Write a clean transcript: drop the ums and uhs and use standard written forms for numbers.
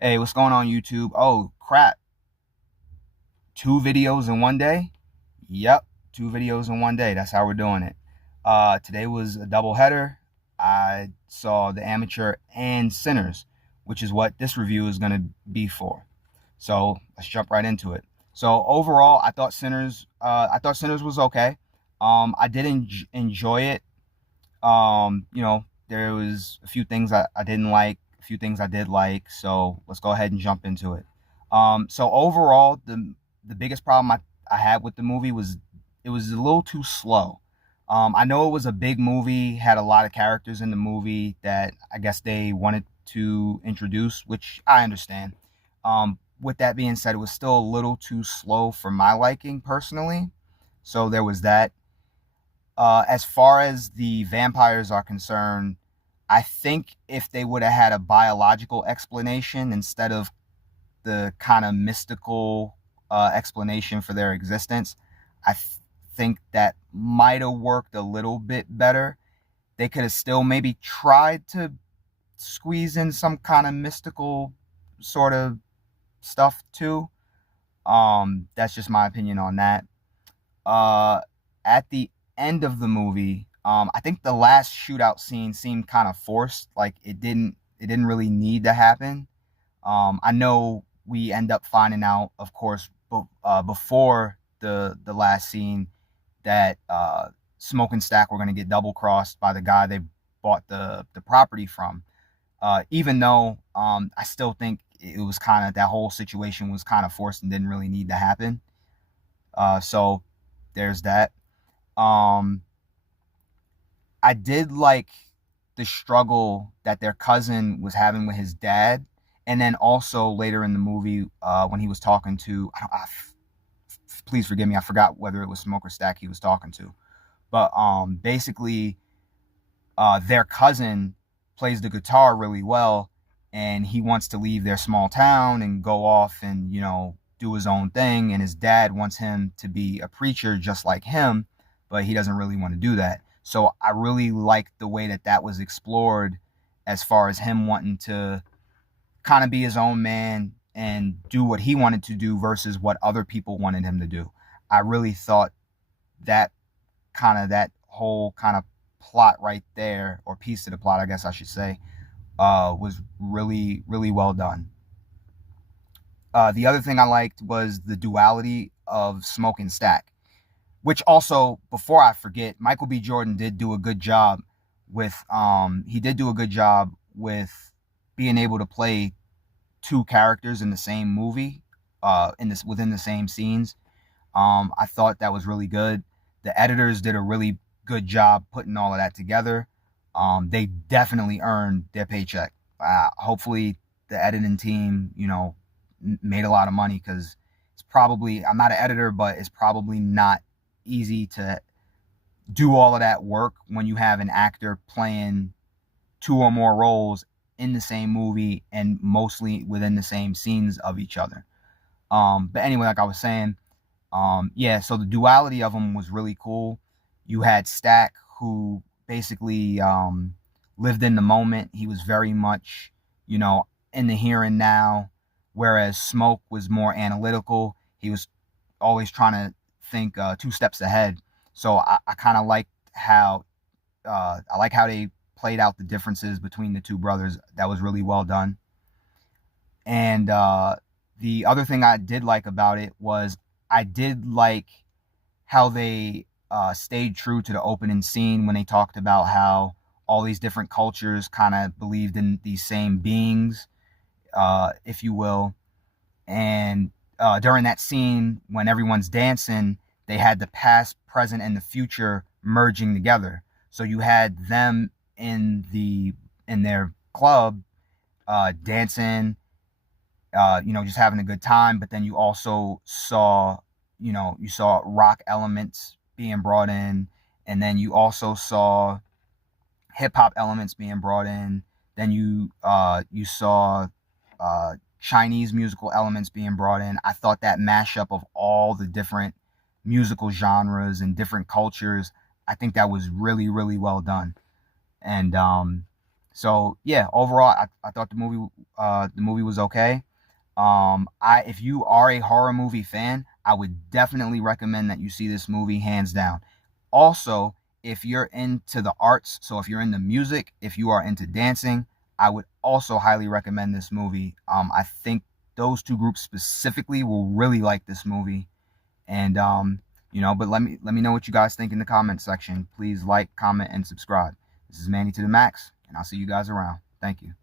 Hey, what's going on YouTube? Oh, crap. Two videos in one day? Yep, two videos in one day. That's how we're doing it. Today was a double header. I saw The Amateur and Sinners, which is what this review is going to be for. So let's jump right into it. So overall, I thought Sinners was okay. I did enjoy it. There was a few things I didn't like, a few things I did like. So let's go ahead and jump into it. So overall, the biggest problem I had with the movie was it was a little too slow. I know it was a big movie, had a lot of characters in the movie that I guess they wanted to introduce, which I understand. With that being said, it was still a little too slow for my liking personally. So there was that. As far as the vampires are concerned, I think if they would have had a biological explanation instead of the kind of mystical explanation for their existence, I think that might have worked a little bit better. They could have still maybe tried to squeeze in some kind of mystical sort of stuff too. That's just my opinion on that. uh at the end of the movie, I think the last shootout scene seemed kind of forced, like it didn't really need to happen. I know we end up finding out, of course, before the last scene, that Smoke and Stack were going to get double crossed by the guy they bought the property from. Even though I still think it was kind of, that whole situation was kind of forced and didn't really need to happen. So there's that. Um, I did like the struggle that their cousin was having with his dad, and then also later in the movie, when he was talking to, please forgive me, I forgot whether it was Smoke or Stack he was talking to, but basically, their cousin plays the guitar really well, and he wants to leave their small town and go off and do his own thing, and his dad wants him to be a preacher just like him, but he doesn't really want to do that. So I really liked the way that was explored, as far as him wanting to kind of be his own man and do what he wanted to do versus what other people wanted him to do. I really thought that that whole kind of plot right there, or piece of the plot, I guess I should say, was really, really well done. The other thing I liked was the duality of Smoke and Stack, which also, before I forget, Michael B. Jordan did do a good job with being able to play two characters in the same movie, in this within the same scenes. I thought that was really good. The editors did a really good job putting all of that together. They definitely earned their paycheck. Hopefully, the editing team, made a lot of money, because it's probably, I'm not an editor, but it's probably not easy to do all of that work when you have an actor playing two or more roles in the same movie and mostly within the same scenes of each other. But anyway, like I was saying, yeah, so the duality of them was really cool. You had Stack, who basically lived in the moment. He was very much, in the here and now, whereas Smoke was more analytical. He was always trying to think two steps ahead. So I kind of liked how they played out the differences between the two brothers. That was really well done. And the other thing I did like about it was, I did like how they stayed true to the opening scene when they talked about how all these different cultures kind of believed in these same beings, if you will. And during that scene, when everyone's dancing, they had the past, present, and the future merging together. So you had them in their club, dancing, just having a good time. But then you also saw, you saw rock elements being brought in, and then you also saw hip hop elements being brought in. Then you saw Chinese musical elements being brought in. I thought that mashup of all the different musical genres and different cultures, I think that was really, really well done. And So yeah, overall, I thought the movie was okay. If you are a horror movie fan, I would definitely recommend that you see this movie hands down. Also, if you're into the arts, so if you're into music, if you are into dancing, I would also highly recommend this movie. I think those two groups specifically will really like this movie. And but let me know what you guys think in the comment section. Please like, comment, and subscribe. This is Manny to the Max, and I'll see you guys around. Thank you.